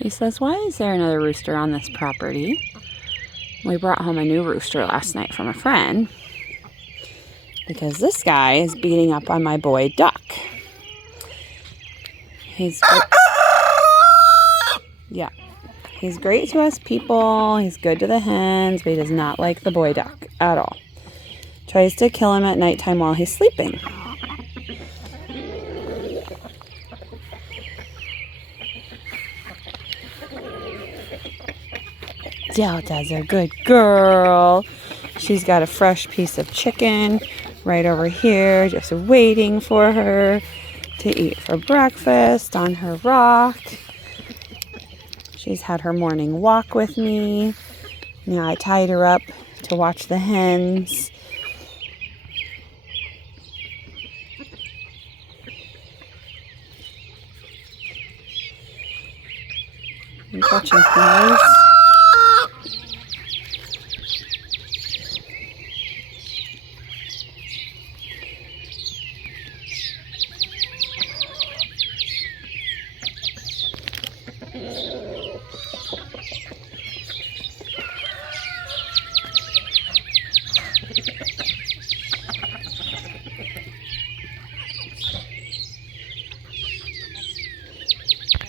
He says, why is there another rooster on this property? We brought home a new rooster last night from a friend because this guy is beating up on my boy duck. He's great to us people. He's good to the hens, but he does not like the boy duck at all. Tries to kill him at nighttime while he's sleeping. Delta's a good girl. She's got a fresh piece of chicken right over here, just waiting for her to eat for breakfast on her rock. She's had her morning walk with me. Now I tied her up to watch the hens. I'm catching flies.